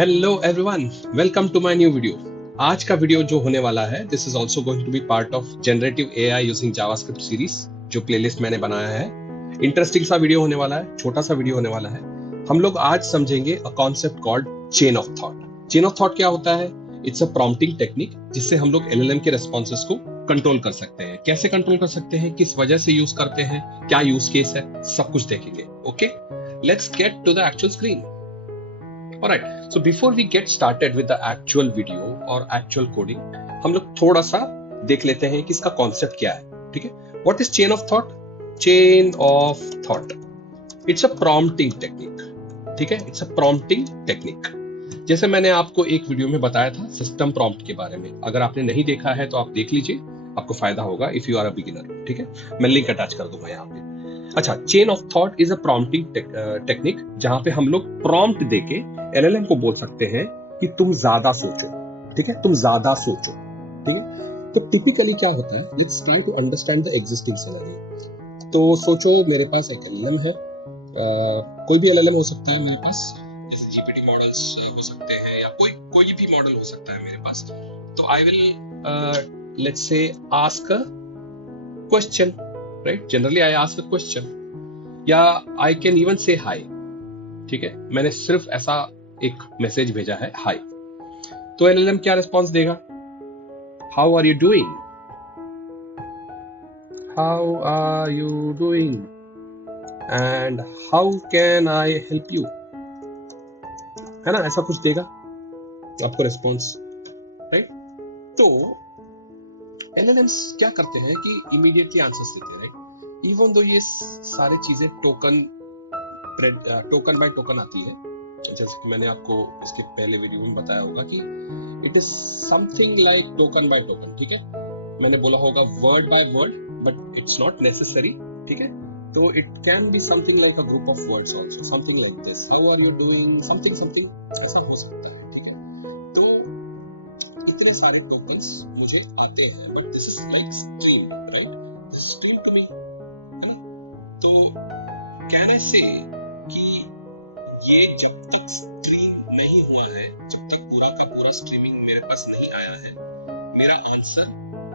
Hello everyone, welcome to my new video. आज का video जो होने वाला है, this is also going to be part of generative AI using JavaScript series, जो प्लेलिस्ट मैंने बनाया है। इंटरेस्टिंग सा वीडियो होने वाला है, छोटा सा वीडियो होने वाला है। हम लोग आज समझेंगे a concept called chain of thought. Chain of thought क्या होता है? इट्स अ प्रॉम्प्टिंग टेक्निक, जिससे हम लोग एलएलएम के रेस्पॉन्सेस को कंट्रोल कर सकते हैं। कैसे कंट्रोल कर सकते हैं, किस वजह से यूज करते हैं, क्या यूज केस है, सब कुछ देखेंगे। Okay, let's get to the actual screen. Alright, so before we get started with the actual video or actual coding, हम लोग थोड़ा सा देख लेते हैं कि इसका कॉन्सेप्ट क्या है। ठीक है, What is chain of thought? Chain of thought. It's a prompting technique. ठीक है, It's a prompting technique. जैसे मैंने आपको एक वीडियो में बताया था सिस्टम प्रॉम्प्ट के बारे में। अगर आपने नहीं देखा है तो आप देख लीजिए, आपको फायदा होगा if you are a beginner. ठीक है, मैं लिंक अटैच कर दूंगा यहाँ पे। अच्छा, chain of thought is a prompting technique, जहां पे हम लोग प्रॉम्प्ट देके एलएलएम को बोल सकते हैं कि तुम ज्यादा सोचो। ठीक है, तुम ज्यादा सोचो। ठीक है, तो टिपिकली क्या होता है, let's try to understand the existing scenario. तो सोचो, मेरे पास एक एलएलएम है, कोई भी एलएलएम हो सकता है मेरे पास, जैसे जीपीटी मॉडल्स हो सकते हैं या कोई कोई भी मॉडल हो सकता है मेरे पास। तो I will let's say ask a question, right? Generally I ask a question, या आई कैन इवन से हाय। ठीक है, मैंने सिर्फ ऐसा एक मैसेज भेजा है, हाय। तो एलएलएम क्या रिस्पॉन्स देगा? How are you doing, how are you doing, and how can I help you, है ना? ऐसा कुछ देगा आपको रिस्पॉन्स, राइट? तो एलएलएम्स क्या करते हैं कि इमीडिएटली आंसर्स देते हैं, राइट? इवन दो ये सारी चीजें टोकन बाय टोकन आती है, जैसे कि मैंने आपको इसके पहले वीडियो में बताया होगा कि it is something like token by token. ठीक है, मैंने बोला होगा word by word, but it's not necessary. ठीक है, तो it can be something like a group of words also, something like this, how are you doing, something something, ऐसा हो सकता है। ठीक है, तो इतने सारे टोकन्स मुझे आते हैं, but this is like stream, right? This stream to me, है ना? तो कैन आई से कि ये जब तक स्ट्रीम नहीं हुआ है, जब तक पूरा का पूरा स्ट्रीमिंग मेरे पास नहीं आया है, मेरा आंसर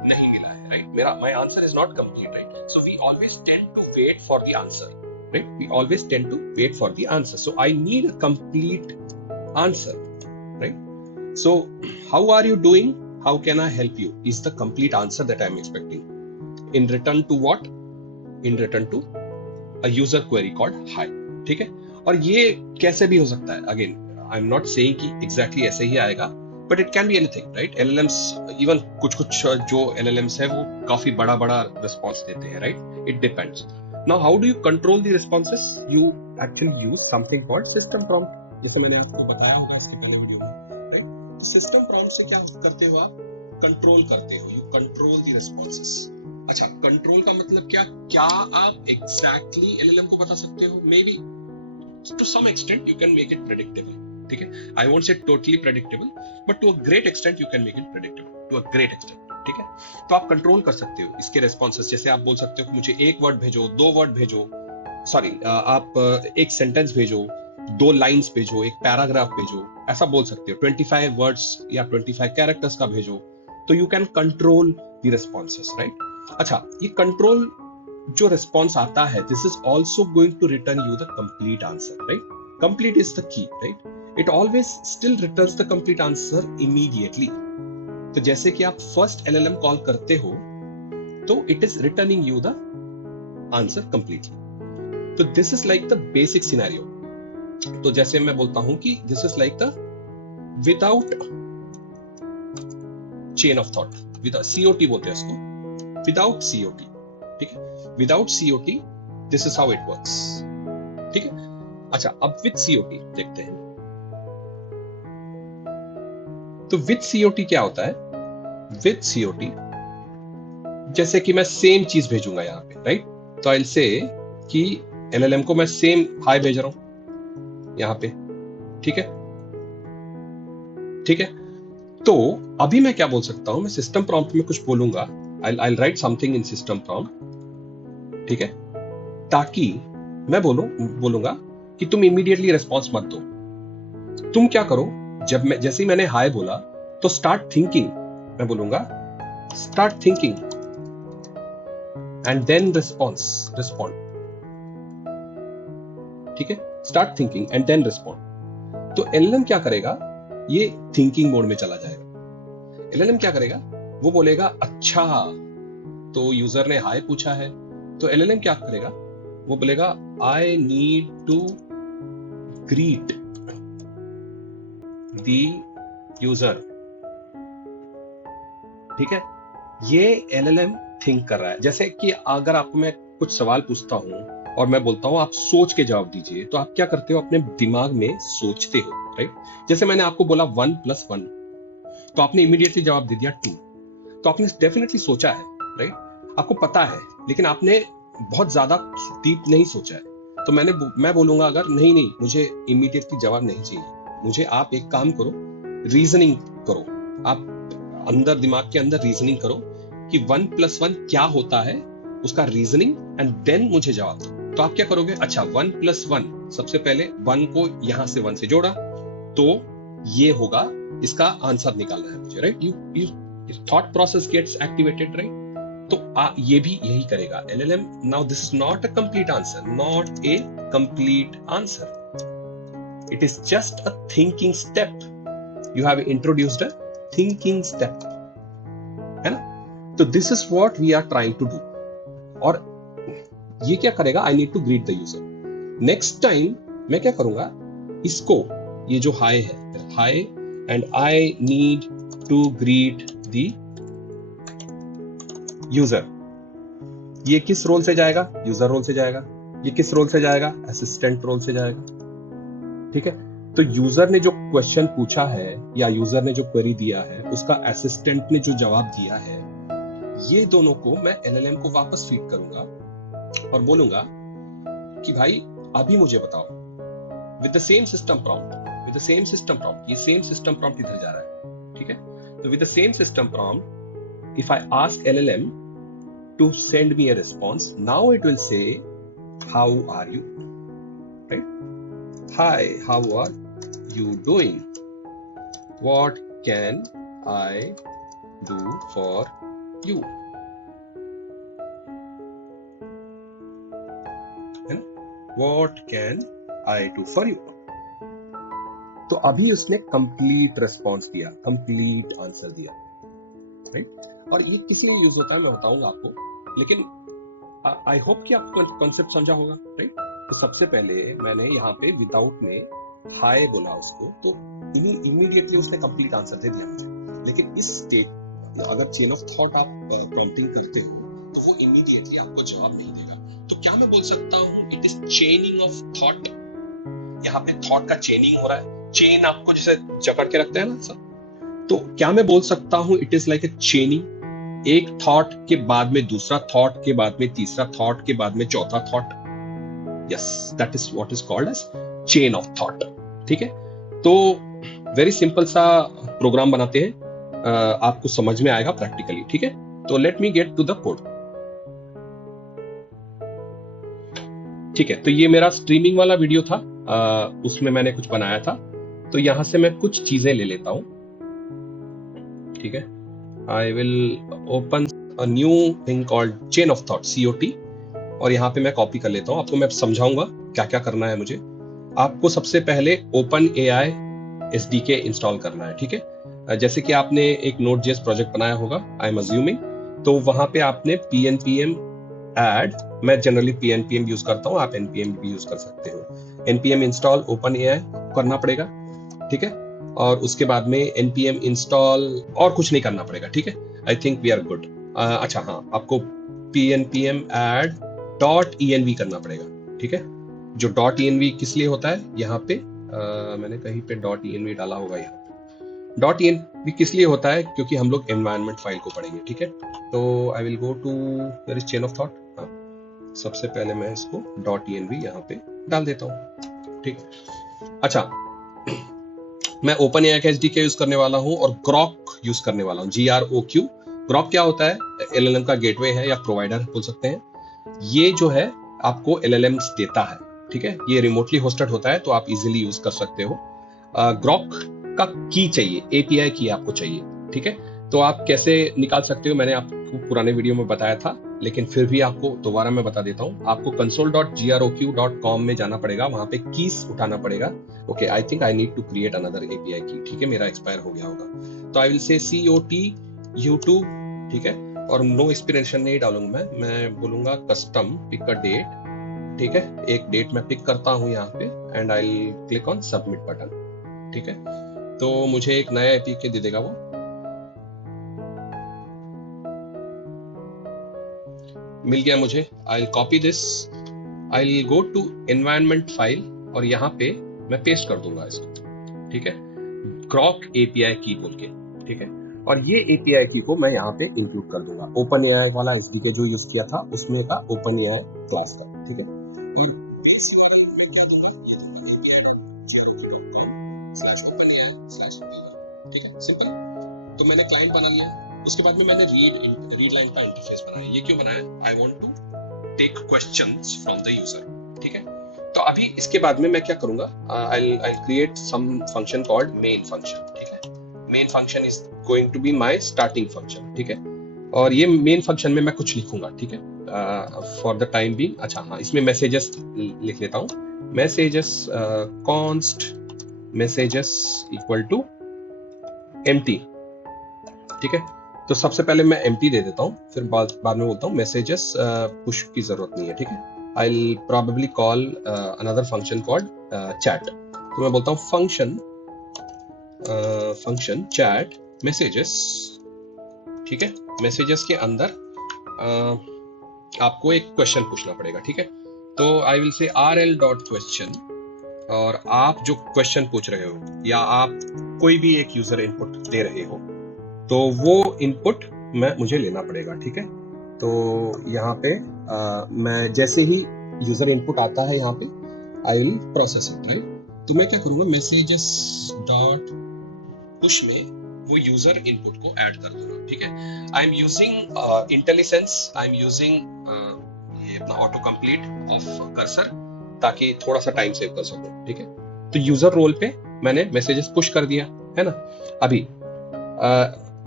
नहीं मिला है, right? My answer is not complete, right? So we always tend to wait for the answer, right? We always tend to wait for the answer, so I need a complete answer, right? So how are you doing, how can I help you is the complete answer that I am expecting. In return to what? In return to a user query called hi. ठीक है, और ये कैसे भी हो सकता है, again I am not saying कि एग्जैक्टली ऐसे ही आएगा, but it can be anything, right? LLMs, even कुछ जो एलएलएम्स है वो काफी बड़ा बड़ा रिस्पॉन्स देते हैं, right? It depends. Now how do you control the responses? You actually use something called system prompt, जैसे मैंने आपको बताया होगा इसके पहले वीडियो में, राइट? सिस्टम प्रॉम्प्ट से क्या करते हो आप? कंट्रोल करते हो, यू कंट्रोल द रिस्पॉन्सेस। अच्छा, कंट्रोल का मतलब क्या आप एग्जैक्टली एलएलएम को बता सकते हो? May be to some extent you can make it predictable. ठीक है, I won't say totally predictable, but to a great extent you can make it predictable, to a great extent. ठीक है, तो आप कंट्रोल कर सकते हो इसके रेस्पॉन्सेस। जैसे आप बोल सकते हो कि मुझे एक वर्ड भेजो, दो वर्ड भेजो, सॉरी आप एक सेंटेंस भेजो, दो लाइंस भेजो, एक पैराग्राफ भेजो, ऐसा बोल सकते हो। 25 वर्ड्स या 25 कैरेक्टर्स का भेजो, तो you can control the responses, right? अच्छा, ये कंट्रोल जो रिस्पॉन्स आता है, this is also going to return you the complete answer, right? Complete is the key, right? It always still returns the complete answer immediately. तो जैसे कि आप first LLM call करते हो, तो it is returning you the answer completely. तो this is like the basic scenario. तो जैसे मैं बोलता हूं कि this is like the without chain of thought, with COT बोलते हैं इसको, विदाउट सीओटी। ठीक है, without COT this is how it works. ठीक है, अच्छा, अब विद सीओटी देखते हैं। तो विद सीओटी क्या होता है? विद सीओटी जैसे कि मैं सेम चीज भेजूंगा यहां पे, राइट? तो आई विल से कि एलएलएम को मैं सेम हाय भेज रहा हूं यहां पे। ठीक है, ठीक है, तो अभी मैं क्या बोल सकता हूं? मैं सिस्टम प्रॉम्प्ट में कुछ बोलूंगा, I'll write something in system prompt, ठीक है, ताकि मैं बोलूंगा कि तुम इमीडिएटली रिस्पॉन्स मत दो, तुम क्या करो, जब मैं जैसे ही मैंने हाय बोला तो स्टार्ट थिंकिंग, मैं बोलूंगा start thinking and then respond. ठीक है, start thinking and then respond. तो एलएलएम क्या करेगा, ये थिंकिंग मोड में चला जाएगा। एलएलएम क्या करेगा, वो बोलेगा अच्छा तो यूजर ने हाय पूछा है, तो एलएलएम क्या करेगा, वो बोलेगा I need to greet the user. ठीक है, ये एलएलएम थिंक कर रहा है। जैसे कि अगर आपको मैं कुछ सवाल पूछता हूं और मैं बोलता हूं आप सोच के जवाब दीजिए, तो आप क्या करते हो, अपने दिमाग में सोचते हो, राइट। जैसे मैंने आपको बोला 1 + 1, तो आपने इमीडिएटली जवाब दे दिया 2, तो आपने डेफिनेटली सोचा है, राइट, आपको पता है, लेकिन आपने बहुत ज्यादा डीप नहीं सोचा है। तो मैं बोलूंगा अगर नहीं मुझे इमीडिएटली जवाब नहीं चाहिए, मुझे आप एक काम करो, रीजनिंग करो, आप अंदर दिमाग के अंदर रीजनिंग करो कि 1 + 1 क्या होता है, उसका रीजनिंग, एंड देन मुझे जवाब दो। तो आप क्या करोगे, अच्छा 1 + 1, सबसे पहले 1 को यहां से 1 से जोड़ा तो ये होगा, इसका आंसर निकालना है मुझे, right. You thought process gets activated, right. तो ये भी यही करेगा LLM। Now this is not a complete answer, not a complete answer, it is just a thinking step. You have introduced a thinking step, है ना। तो this is what we are trying to do. और ये क्या करेगा, I need to greet the user. Next time मैं क्या करूंगा, इसको, ये जो हाय है, hi and I need to greet the user, ये किस रोल से जाएगा, यूजर रोल से जाएगा। ये किस रोल से जाएगा, असिस्टेंट रोल से जाएगा। ठीक है, तो यूजर ने जो क्वेश्चन पूछा है या यूजर ने जो क्वेरी दिया है, उसका असिस्टेंट ने जो जवाब दिया है, ये दोनों को मैं एलएलएम को वापस फीड करूंगा और बोलूंगा कि भाई अभी मुझे बताओ, with the same system prompt, with the same system prompt, ये सेम सिस्टम प्रॉम्प्ट इधर जा रहा है। ठीक है, तो with the same system prompt, if I ask LLM to send me a response, now it will say, how are you? Right? Hi, how are you doing? What can I do for you? And what can I do for you? तो अभी उसने complete response दिया, complete answer दिया, right. और ये किस लिए use होता है मैं बताऊंगा आपको, लेकिन आई होप कि आपको कॉन्सेप्ट समझा होगा, राइट। तो सबसे पहले मैंने यहाँ पे विदाउट में हाय बोला उसको, तो इमीडिएटली उसने कंप्लीट आंसर दे दिया मुझे। लेकिन इस स्टेट, अगर चेन ऑफ थॉट आप प्रॉम्प्टिंग करते हो, तो वो इमीडिएटली आपको जवाब नहीं देगा। तो क्या मैं बोल सकता हूँ, इट इज चेनिंग ऑफ थॉट। यहाँ पे थॉट का चेनिंग हो रहा है, चेन आपको जैसे जकड़ के रखते हैं ना सब, तो क्या मैं बोल सकता हूं, इट इज लाइक ए चेनिंग। एक थॉट के बाद में दूसरा थॉट, के बाद में तीसरा थॉट, के बाद में चौथा thought. Yes, that is what is called as chain of thought. ठीक है, तो वेरी सिंपल सा प्रोग्राम बनाते हैं, आपको समझ में आएगा प्रैक्टिकली। ठीक है, तो let me get to the code. ठीक है, तो ये मेरा स्ट्रीमिंग वाला वीडियो था, उसमें मैंने कुछ बनाया था, तो यहां से मैं कुछ चीजें ले लेता हूं। ठीक है, I will open a new thing called chain of thought, COT, और यहाँ पे मैं कॉपी कर लेता हूँ। आपको मैं समझाऊंगा क्या क्या करना है मुझे। आपको सबसे पहले OpenAI SDK इंस्टॉल करना है। ठीक है, जैसे कि आपने एक Node.js प्रोजेक्ट बनाया होगा, आई एम अज्यूमिंग, तो वहां पे आपने pnpm ऐड, मैं जनरली pnpm यूज करता हूँ, आप npm भी यूज कर सकते हो। npm इंस्टॉल OpenAI करना पड़ेगा। ठीक है, और उसके बाद में npm इंस्टॉल, और कुछ नहीं करना पड़ेगा। ठीक है, I think we are good. अच्छा हाँ, आपको pnpm add .env करना पड़ेगा। ठीक है, जो .env किस लिए होता है, यहाँ पे मैंने कहीं पे .env डाला होगा। यहाँ .env किस लिए होता है, क्योंकि हम लोग एनवायरनमेंट फाइल को पढ़ेंगे। ठीक है, तो I will go to where is chain of thought. हाँ, सबसे पहले मैं इसको .env यहाँ पे डाल देता हूँ। ठीक, अच्छा, मैं OpenAI का SDK यूज करने वाला हूं और ग्रॉक यूज करने वाला हूं, GROQ। ग्रॉक क्या होता है, LLM का गेटवे है या प्रोवाइडर बोल सकते हैं। ये जो है आपको LLMs देता है। ठीक है, ये रिमोटली होस्टेड होता है, तो आप इजीली यूज कर सकते हो। ग्रॉक का की चाहिए, एपीआई की आपको चाहिए, ठीक है। तो आप कैसे निकाल सकते हो, मैंने आपको पुराने वीडियो में बताया था, लेकिन फिर भी आपको दोबारा मैं बता देता हूँ। आपको console.groq.com में जाना पड़ेगा, वहां पे कीज उठाना पड़ेगा। Okay, I think I need to create another API key, ठीक है, मेरा एक्सपायर हो गया होगा। तो I will say COT YouTube, ठीक है, और नो एक्सपीरियंस नहीं डालूंगा मैं बोलूंगा कस्टम पिक अ डेट, ठीक है, एक डेट मैं पिक करता हूँ यहाँ पे and I click on submit button, ठीक है। तो मुझे एक नया एपीके दे देगा वो, मिल गया मुझे। I copy this, I go to environment file और यहाँ पे मैं पेस्ट कर दूंगा इसको, ठीक है, ग्रॉक एपीआई की बोल के, ठीक है। और ये एपीआई की को मैं यहाँ पे इंक्लूड कर दूंगा, ओपन एआई वाला एसडीके जो यूज किया था उसमें का ओपन एआई क्लास का, ठीक है। और बेस यूआरएल में क्या दूंगा, ये दूंगा api.groq.com/openai/, ठीक है, सिंपल। तो मैंने क्लाइंट बना लिया, उसके बाद में मैंने रीड लाइन का इंटरफेस बनाया। ये क्यों बनाया, I want to take questions from the user, ठीक है। तो अभी इसके बाद में मैं क्या करूंगा, I create some function called main function, ठीक है। Main function is going to be my starting function, ठीक है। और ये मेन फंक्शन में मैं कुछ लिखूंगा, ठीक है, फॉर द टाइम बीइंग। अच्छा हाँ, इसमें मैसेजेस लिख लेता हूँ, messages const messages equal to empty, ठीक है। तो सबसे पहले मैं एम्प्टी दे देता हूँ, फिर बाद में बोलता हूँ मैसेजेस पुश की जरूरत नहीं है, ठीक है। I will probably call another function called chat. तो मैं बोलता हूँ फंक्शन चैट मैसेजेस, ठीक है। मैसेजेस के अंदर आपको एक क्वेश्चन पूछना पड़ेगा, ठीक है। तो आई विल से rl.question, और आप जो क्वेश्चन पूछ रहे हो या आप कोई भी एक यूजर इनपुट दे रहे हो, तो वो इनपुट मुझे लेना पड़ेगा, ठीक है। तो यहाँ पे मैं जैसे ही यूजर इनपुट आता है यहाँ पे I will process it, right. तो मैं क्या करूंगा, मैसेजेस डॉट पुश में वो यूजर इनपुट को ऐड कर दूंगा, ठीक है। I am using intelligence, I am using ये अपना ऑटो कंप्लीट ऑफ कर्सर, ताकि थोड़ा सा टाइम सेव कर सकूं, ठीक है। तो यूजर रोल पे मैंने मैसेजेस पुश कर दिया है ना। अभी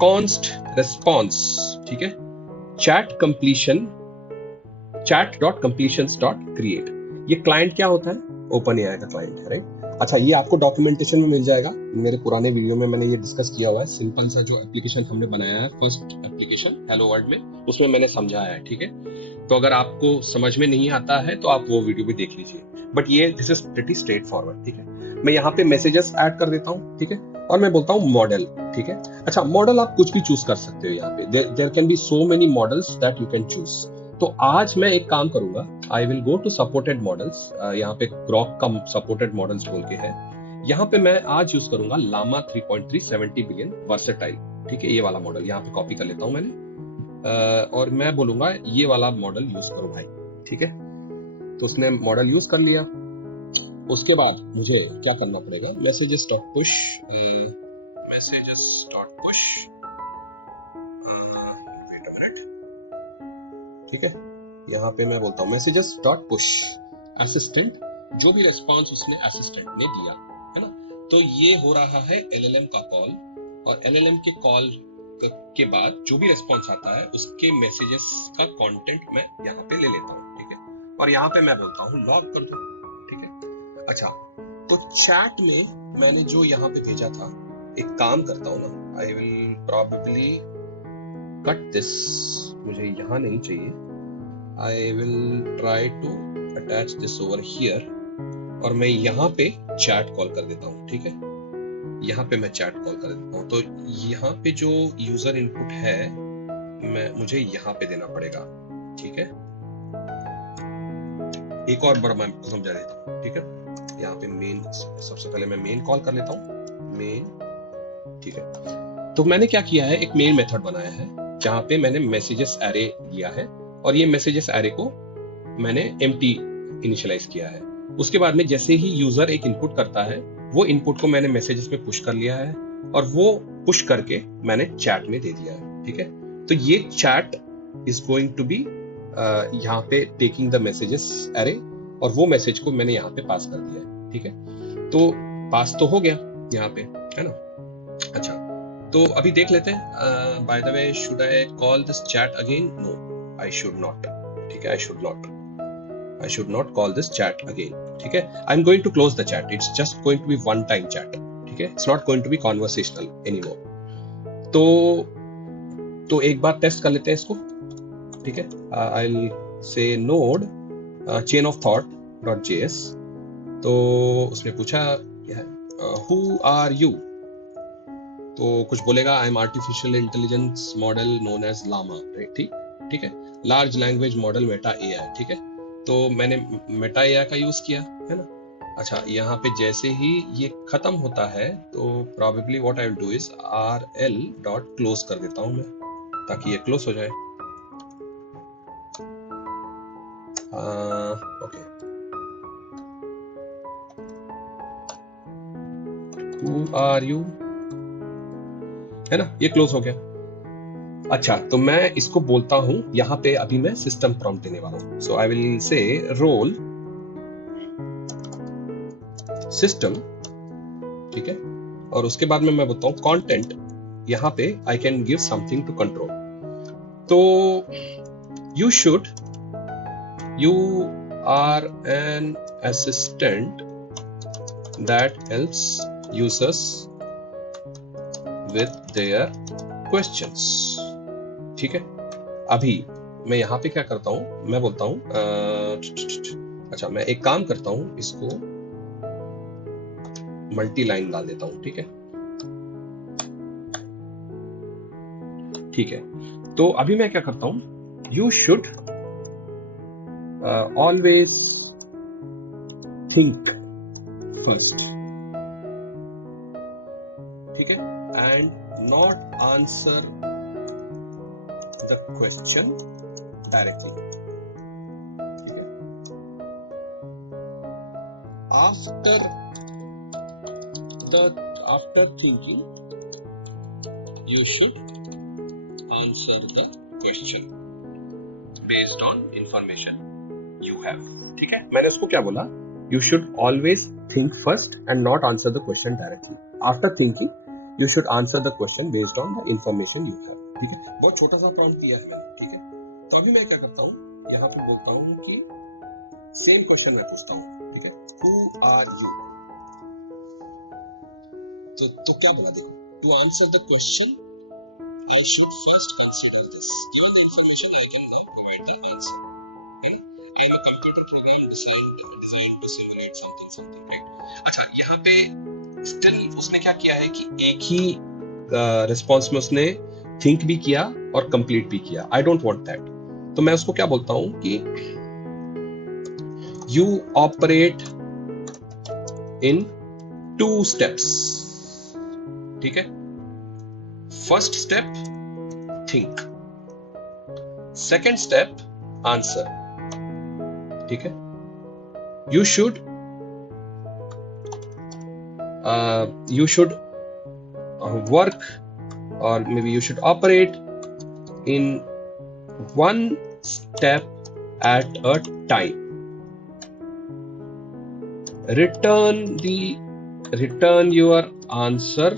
कॉन्स्ट रेस्पॉन्स, ठीक है, chat completion, chat dot completions dot create. ये क्लाइंट क्या होता है, ओपन एआई का क्लाइंट है, राइट। अच्छा, ये आपको डॉक्यूमेंटेशन में मिल जाएगा, मेरे पुराने वीडियो में मैंने ये डिस्कस किया हुआ है। सिंपल सा जो एप्लीकेशन हमने बनाया है, फर्स्ट एप्लीकेशन हेलो वर्ल्ड में, उसमें मैंने समझाया है, ठीक है। तो अगर आपको समझ में नहीं आता है तो आप वो वीडियो भी देख लीजिए, बट ये this is pretty straight forward, ठीक है। मैं यहाँ पे मैसेजेस ऐड कर देता हूँ, ठीक है, और मैं बोलता हूँ मॉडल, ठीक है। अच्छा, मॉडल आप कुछ भी चूज कर सकते हो, यहाँ पे there can be so many models that you can choose. तो आज मैं एक काम करूंगा, I will go to supported models, यहाँ पे ग्रॉक का सपोर्टेड मॉडल्स बोल के है, यहाँ पे मैं आज यूज करूंगा लामा 3.3 70 बिलियन वर्सेटाइल, ठीक है। ये वाला मॉडल यहाँ पे कॉपी कर लेता हूँ मैंने, और मैं बोलूंगा ये वाला मॉडल यूज करो भाई, ठीक है। तो उसने मॉडल यूज कर लिया, उसके बाद मुझे क्या करना पड़ेगा, messages dot push, wait a minute, ठीक है। यहाँ पे मैं बोलता हूँ मैसेजेस डॉट पुश असिस्टेंट, जो भी रेस्पॉन्स उसने असिस्टेंट ने दिया है ना। तो ये हो रहा है एलएलएम का कॉल, और एलएलएम के कॉल के बाद जो भी रेस्पॉन्स आता है उसके मैसेजेस का कंटेंट मैं यहाँ पे ले लेता हूँ, ठीक है। और यहाँ पे मैं बोलता हूँ लॉग कर दो, ठीक है। अच्छा, तो चैट में मैंने जो यहाँ पे भेजा था, एक काम करता हूँ ना, I will probably cut this, मुझे यहाँ नहीं चाहिए, I will try to attach this over here, और मैं यहाँ पे चैट कॉल कर देता हूँ, ठीक है। यहाँ पे मैं चैट कॉल कर देता हूँ। तो यहाँ पे जो यूजर इनपुट है मुझे यहाँ पे देना पड़ेगा, ठीक है। एक और बार मैं समझा देता हूँ, ठीक है। यहाँ पे मेन, सबसे पहले मैं मेन कॉल कर लेता हूँ, मेन, ठीक है। तो मैंने क्या किया है, एक मेन मेथड बनाया है जहाँ पे मैंने मैसेजेस एरे लिया है, और ये मैसेजेस एरे को मैंने एम्प्टी इनिशियलाइज किया है। उसके बाद में जैसे ही यूजर एक इनपुट करता है, वो इनपुट को मैंने मैसेजेस में पुश कर लिया है, और वो पुश करके मैंने चैट में दे दिया है, ठीक है। तो ये chat is going to be यहाँ पे टेकिंग द मैसेजेस एरे, और वो मैसेज को मैंने यहाँ पे पास कर दिया है, ठीक है। तो पास तो हो गया, यहाँ पे, है ना। अच्छा, तो अभी देख लेते हैं। By the way, should I call this chat again? No, I should not. ठीक है, I should not call this chat again. ठीक है, I'm going to close the chat. It's just going to be one time chat. ठीक है, it's not going to be conversational anymore. तो एक बार test कर लेते हैं इसको। ठीक है, I'll say node chain of thought .js। तो उसने पूछा who are you? तो कुछ बोलेगा I am artificial intelligence model known as Llama. ठीक है, large language model Meta AI. ठीक है, तो मैंने मेटा एआई का यूज किया, है ना। अच्छा, यहाँ पे जैसे ही ये खत्म होता है तो probably what I will do is rl dot close कर देता हूँ मैं, ताकि ये क्लोज हो जाए। ओके, हु आर यू, है ना, ये क्लोज हो गया। अच्छा, तो मैं इसको बोलता हूं, यहां पे अभी मैं सिस्टम प्रॉम्प्ट देने वाला हूं। So I will say role system. ठीक है, और उसके बाद में मैं बोलता हूं कंटेंट। यहां पे I can give something to control. तो you are an assistant that helps users with their questions. ठीक है, अभी मैं यहाँ पे क्या करता हूँ, मैं बोलता हूँ अच्छा, मैं एक काम करता हूँ, इसको मल्टी लाइन डाल देता हूँ। ठीक है, ठीक है, तो अभी मैं क्या करता हूँ, you should always think first. ठीक है, and not answer the question directly. ठीक है, after thinking you should answer the question based on information you have. ठीक है, मैंने उसको क्या बोला, you should always think first and not answer the question directly. After thinking you should answer the question based on the information you have. ठीक है, बहुत छोटा सा प्रॉम्प्ट दिया है मैंने। ठीक है, तो अभी मैं क्या करता हूँ, यहाँ पे बोलता हूँ कि सेम क्वेश्चन मैं पूछता हूँ। ठीक है, हु आर यू? तो क्या बोला, देखो, to answer the question I should first consider this, given the information I can now provide the answer. I am a computer program designed to simulate something, right. अच्छा, यहाँ पे still उसने क्या किया है कि एक ही रिस्पॉन्स में उसने थिंक भी किया और कंप्लीट भी किया। I don't want that. तो मैं उसको क्या बोलता हूं कि यू ऑपरेट इन 2 स्टेप्स। ठीक है, first step think, second step answer. ठीक है, you should work, or maybe you should operate in 1 step at a time. Return your answer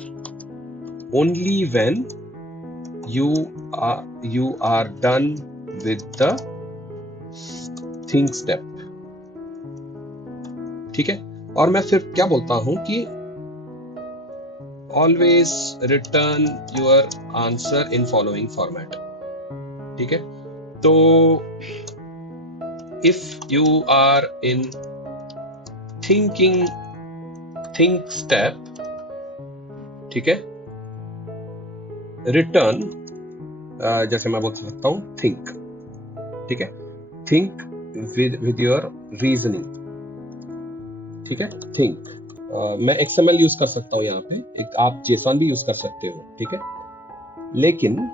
only when you are done with the think step. ठीक है, और मैं फिर क्या बोलता हूं कि always return your answer in following format. ठीक है, तो if you are in think step, ठीक है, return जैसे मैं बोल सकता हूं think। ठीक है, think with your reasoning। ठीक है, think मैं XML यूज कर सकता हूँ यहाँ पे, एक आप JSON भी यूज कर सकते हो। ठीक है, लेकिन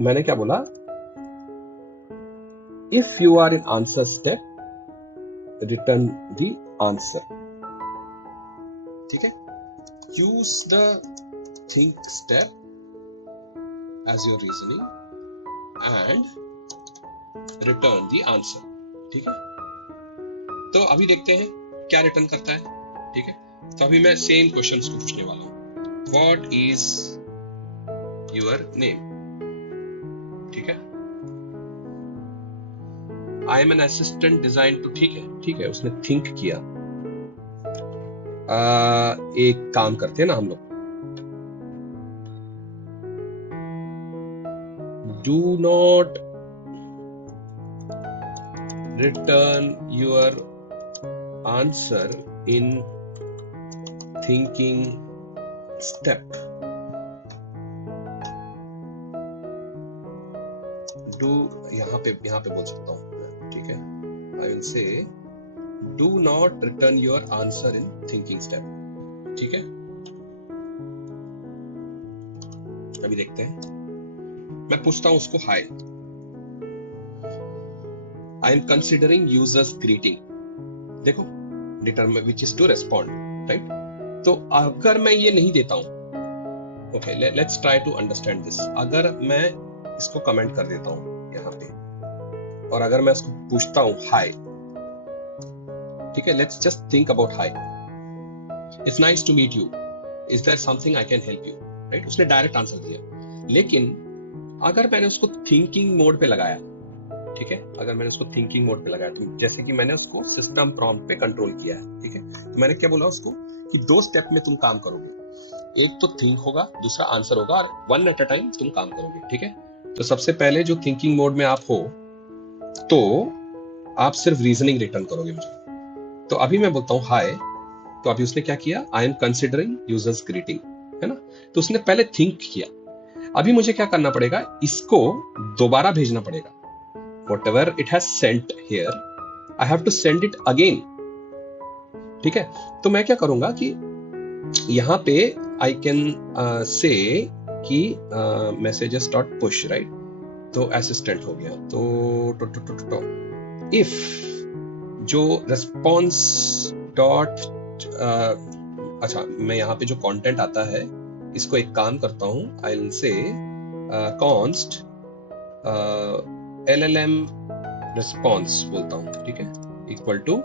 मैंने क्या बोला, if you are in answer step return the answer. ठीक है, use the think step as your reasoning and return the answer. ठीक है, तो अभी देखते हैं क्या रिटर्न करता है। ठीक है, तो अभी मैं सेम क्वेश्चंस को पूछने वाला हूं। व्हाट इज योर नेम, ठीक है। I am an assistant design to, ठीक है उसने थिंक किया। एक काम करते हैं ना हम लोग, do not return your answer in thinking step. Do यहां पे बोल सकता हूं, ठीक है। I will say do not return your answer in thinking step, ठीक है। अभी देखते हैं, मैं पूछता हूं उसको, hi I am considering users greeting, देखो determine which is to respond, right. तो अगर मैं ये नहीं देता हूं, okay let's try to understand this. अगर मैं इसको कमेंट कर देता हूं यहां पे, और अगर मैं उसको पूछता हूं हाय, ठीक है, let's just think about hi, it's nice to meet you, is there something I can help you, right. उसने डायरेक्ट आंसर दिया। लेकिन अगर मैंने उसको थिंकिंग मोड पे लगाया, ठीक है, अगर मैंने उसको थिंकिंग मोड पे लगाया, तो जैसे कि मैंने उसको सिस्टम प्रॉम्प्ट पे कंट्रोल किया है, ठीक है। तो मैंने क्या बोला उसको कि 2 स्टेप में तुम काम करोगे, एक तो थिंक होगा, दूसरा आंसर होगा, और 1 एट अ टाइम तुम काम करोगे, ठीक है। तो सबसे पहले जो थिंकिंग मोड में आप हो, तो आप सिर्फ रीजनिंग रिटर्न करोगे मुझे। तो अभी मैं बोलता हूँ हाय, तो अभी उसने क्या किया, आई एम कंसिडरिंग यूजर्स ग्रीटिंग, है ना। तो उसने पहले थिंक किया। अभी मुझे क्या करना पड़ेगा, इसको दोबारा भेजना पड़ेगा। whatever it has sent here, I have to send it again, ठीक है। तो मैं क्या करूंगा कि यहां पे I can say कि messages dot push, right। तो असिस्टेंट हो गया, तो if जो response dot अच्छा, मैं यहाँ पे जो कंटेंट आता है, इसको एक काम करता हूँ, I will say const LLM response बोलता हूँ, ठीक है, equal to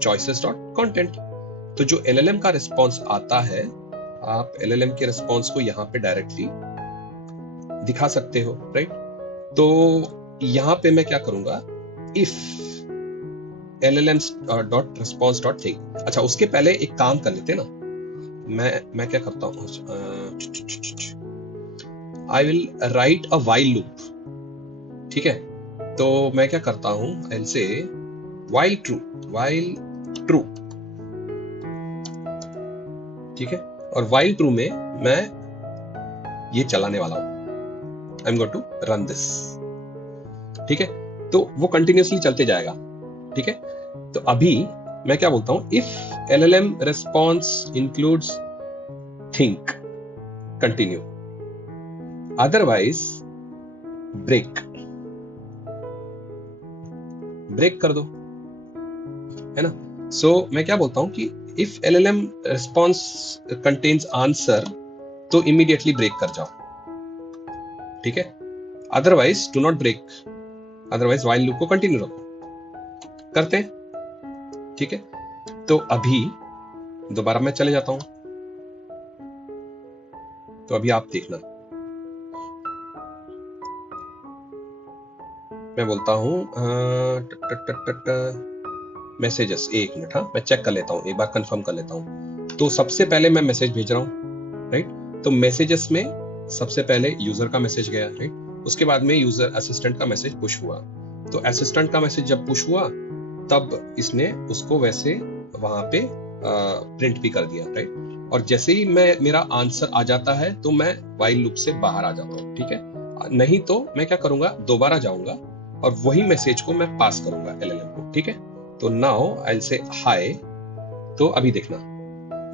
choices dot content। तो जो LLM का रिस्पॉन्स आता है, आप LLM के रिस्पॉन्स को यहाँ पे डायरेक्टली दिखा सकते हो, राइट। तो यहाँ पे मैं क्या करूंगा, if LLM dot response dot thing। अच्छा, उसके पहले एक काम कर लेते हैं ना, मैं क्या करता हूँ, I will write a while loop, ठीक है। तो मैं क्या करता हूं, आई विल से while true, ठीक है। और while true में मैं ये चलाने वाला हूं, I am going to run this, ठीक है। तो वो कंटिन्यूअसली चलते जाएगा, ठीक है। तो अभी मैं क्या बोलता हूं, if LLM response includes think, continue, otherwise break कर दो, है ना। सो मैं क्या बोलता हूं कि if LLM response contains answer, तो इमीडिएटली ब्रेक कर जाओ, ठीक है। Otherwise do not break, otherwise while loop को कंटिन्यू रखो, करते हैं, ठीक है। तो अभी दोबारा मैं चले जाता हूं, तो अभी आप देखना, मैं बोलता हूं मैसेजेस, एक मिनट, हाँ मैं चेक कर लेता हूं, एक बार कंफर्म कर लेता हूं। तो सबसे पहले मैं मैसेज भेज रहा हूं, राइट। तो मैसेजेस में सबसे पहले यूजर का मैसेज गया, राइट। उसके बाद में यूजर असिस्टेंट का मैसेज पुश हुआ। तो असिस्टेंट का मैसेज जब पुश हुआ, तब इसने उसको वैसे वहां पे प्रिंट भी कर दिया, राइट। और जैसे ही मेरा आंसर आ जाता है, तो मैं व्हाइल लूप से बाहर आ जाता हूँ, ठीक है। नहीं तो मैं क्या करूंगा, दोबारा जाऊंगा और वही मैसेज को मैं पास करूंगा LLM को, ठीक है। तो नाउ आई विल से हाय, तो अभी देखना,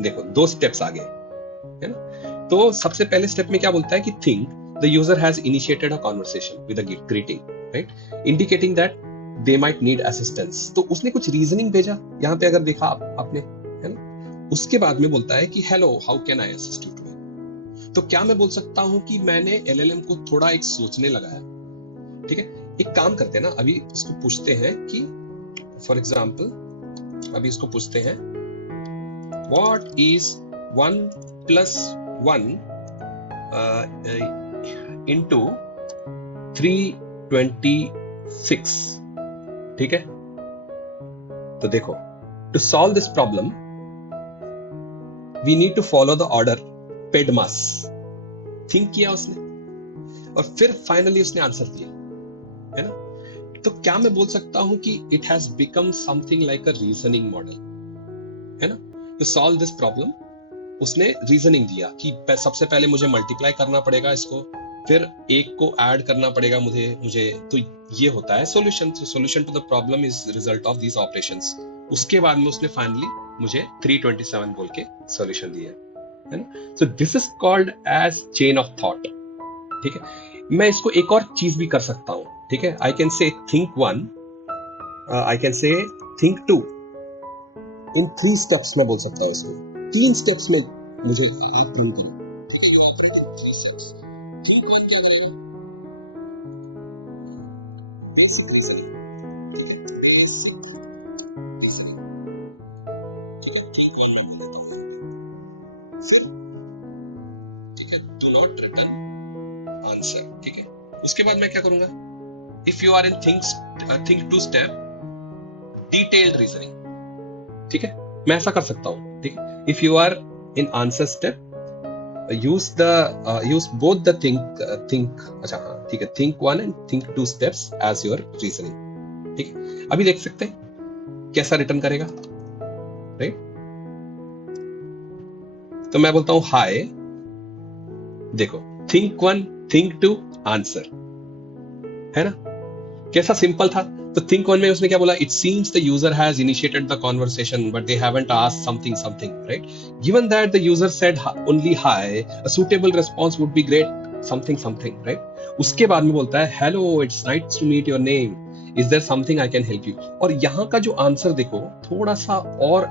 देखो 2 स्टेप्स आगे, है ना। तो सबसे पहले स्टेप में क्या बोलता है कि think the user has initiated a conversation with a greeting, right, indicating that they might need assistance. तो उसने कुछ रीजनिंग भेजा यहाँ पे, अगर देखा आपने, है ना। उसके बाद में बोलता है कि hello how can I assist you today. तो क्या मैं बोल सकता हूं कि मैंने LLM को थोड़ा एक सोचने लगाया, ठीक है। एक काम करते हैं ना, अभी इसको पूछते हैं कि फॉर एग्जाम्पल, अभी इसको पूछते हैं व्हाट इज 1 + 1 into 326, ठीक है। तो देखो, to solve this problem we need to follow the order PEDMAS. Think किया उसने और फिर फाइनली उसने आंसर दिया, है ना। तो क्या मैं बोल सकता हूं कि it has become something like a reasoning model, है ना। टू सॉल्व दिस प्रॉब्लम उसने रीजनिंग दिया कि सबसे पहले मुझे मल्टीप्लाई करना पड़ेगा इसको, फिर एक को ऐड करना पड़ेगा मुझे तो ये होता है solution. So solution to the problem is result of these operations. उसके बाद में उसने फाइनली मुझे 327 बोल के सॉल्यूशन दिया, है ना। So this is called as chain of thought, ठीक है। मैं इसको एक और चीज भी कर सकता हूं, ठीक है। I can say think 1, I can say think 2। In 3 steps में बोल सकता हूं इसको। 3 स्टेप्स में मुझे आप रन करो, ठीक है। You operate in 3 steps. Think 1 क्या करेगा? बेसिक रीजनिंग, ठीक है। बेसिक रीजनिंग, ठीक है। थिंक 1 में बोल देता हूं। फिर, ठीक है, डू नॉट रिटर्न आंसर, ठीक है। उसके बाद मैं क्या करूंगा? If you are in think 2 step, detailed reasoning, ठीक है। मैं ऐसा कर सकता हूं, ठीक है। If you are in answer step, use both the think, अच्छा हाँ, ठीक है, think 1 and think 2 steps as your reasoning, ठीक है। अभी देख सकते हैं कैसा रिटर्न करेगा, राइट। तो मैं बोलता हूं हाय, देखो, think 1, think 2, आंसर, है ना। कैसा सिंपल था। तो थिंक 1 में उसने क्या बोला? It seems the user has initiated the conversation but they haven't asked something something, right. Given that the user said only hi, a suitable response would be great something something, right. उसके बाद में बोलता है hello, it's nice to meet your name, is there something I can help you. और यहाँ का जो answer देखो, थोड़ा सा और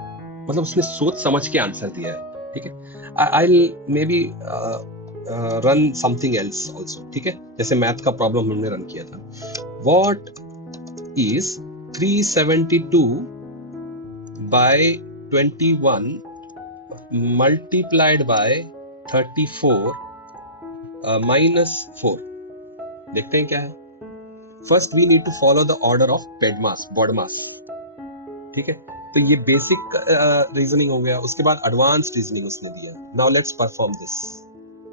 मतलब उसने सोच समझ के आंसर दिया है, ठीक है। I may be run something else also, ठीक है। जैसे मैथ का प्रॉब्लम हमने रन किया था। What is 372 by 21 multiplied by 34 minus 4? देखते हैं क्या है। First we need to follow the order of BODMAS, ठीक है। तो ये बेसिक रीजनिंग हो गया। उसके बाद एडवांस रीजनिंग उसने दिया। नाउ लेट्स परफॉर्म दिस,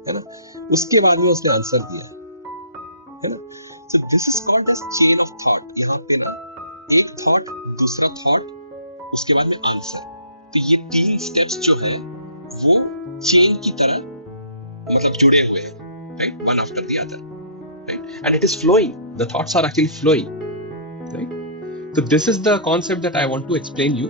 है ना। उसके बाद में उसने आंसर दिया, है ना। So this is called as chain of thought। यहाँ पे ना एक थॉट, दूसरा थॉट, उसके बाद में आंसर। तो ये 3 स्टेप्स जो है वो चेन की तरह मतलब जुड़े हुए हैं, right, one after the other, right. And it is flowing, the thoughts are actually flowing, right. तो this is the concept that I want to explain you,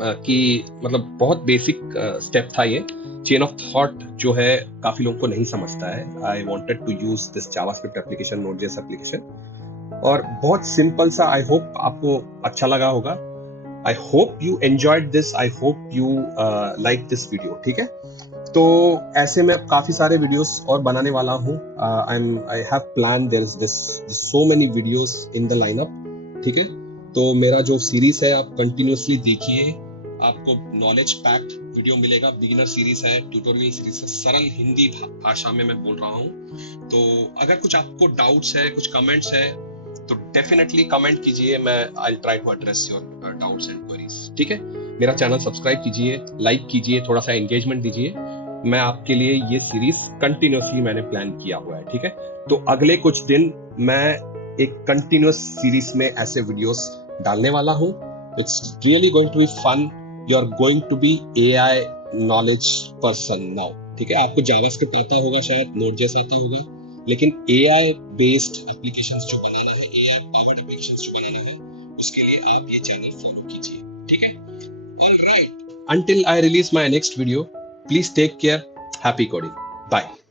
कि मतलब बहुत बेसिक स्टेप था ये। चेन ऑफ थॉट जो है काफी लोगों को नहीं समझता है। I wanted to use this JavaScript application, Node.js application, और बहुत सिंपल सा। आई होप आपको अच्छा लगा होगा। I hope you enjoyed this, I hope you like this video, ठीक है। तो ऐसे में काफी सारे वीडियोस और बनाने वाला हूँ। I have plan, there is this so many videos in the lineup, ठीक है। तो मेरा जो सीरीज है आप कंटिन्यूसली देखिए, आपको नॉलेज पैक्ड वीडियो मिलेगा। बिगिनर सीरीज है, ट्यूटोरियल सीरीज है, सरल हिंदी भाषा में मैं बोल रहा हूँ। तो अगर कुछ आपको डाउट्स है, कुछ कमेंट्स है, तो डेफिनेटली कमेंट कीजिए। मैं I will try to address your doubts and queries, ठीक है। मेरा चैनल सब्सक्राइब कीजिए, लाइक कीजिए, थोड़ा सा एंगेजमेंट दीजिए। मैं आपके लिए ये सीरीज कंटिन्यूसली मैंने प्लान किया हुआ है, ठीक है। तो अगले कुछ दिन मैं एक कंटिन्यूस सीरीज में ऐसे वीडियोस डालने वाला हूँ। It's really going to be fun. You are going to be AI knowledge person now, ठीक है। आपको जावास्क्रिप्ट आता होगा, शायद नोड.जेएस आता होगा, लेकिन AI बेस्ड एप्लीकेशंस जो बनाना है, AI पावर्ड एप्लीकेशंस जो बनाना है, उसके लिए आप ये चैनल फॉलो कीजिए, ठीक है। Alright, until I release my next video, please take care. Happy coding. Bye.